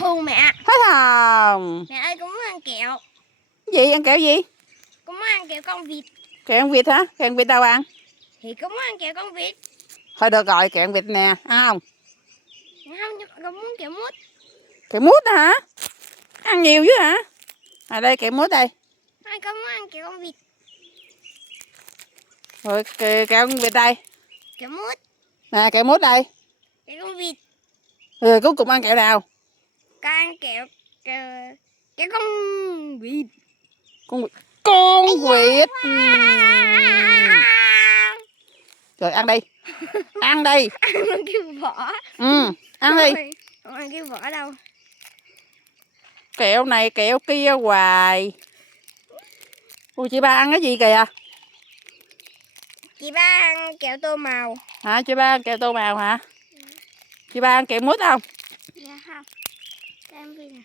Hù mẹ. Hết hồn. Mẹ ơi, con muốn ăn kẹo. Gì ăn kẹo gì? Con muốn ăn kẹo con vịt. Kẹo con vịt hả? Kẹo con vịt đâu ăn? Thì con muốn ăn kẹo con vịt. Thôi được rồi, kẹo con vịt nè, ăn không? Không, con muốn kẹo mút. Kẹo mút hả? Ăn nhiều chứ hả? Đây kẹo mút đây. Con muốn ăn kẹo con vịt. Rồi kẹo con vịt đây. Kẹo mút. Nè kẹo mút đây. Kẹo con vịt. Rồi cuối cùng ăn kẹo nào? Con ăn kẹo con vịt. Con vịt. Rồi ăn đi. Ăn đi. Ăn cái vỏ. Ăn đi. Không ăn cái vỏ đâu. Kẹo này kẹo kia hoài. Ủa chị ba ăn cái gì kìa? Chị ba ăn kẹo tô màu. Hả? Chị ba ăn kẹo tô màu hả? Chị ba ăn kẹo mút không? Dạ không. Em biết nè.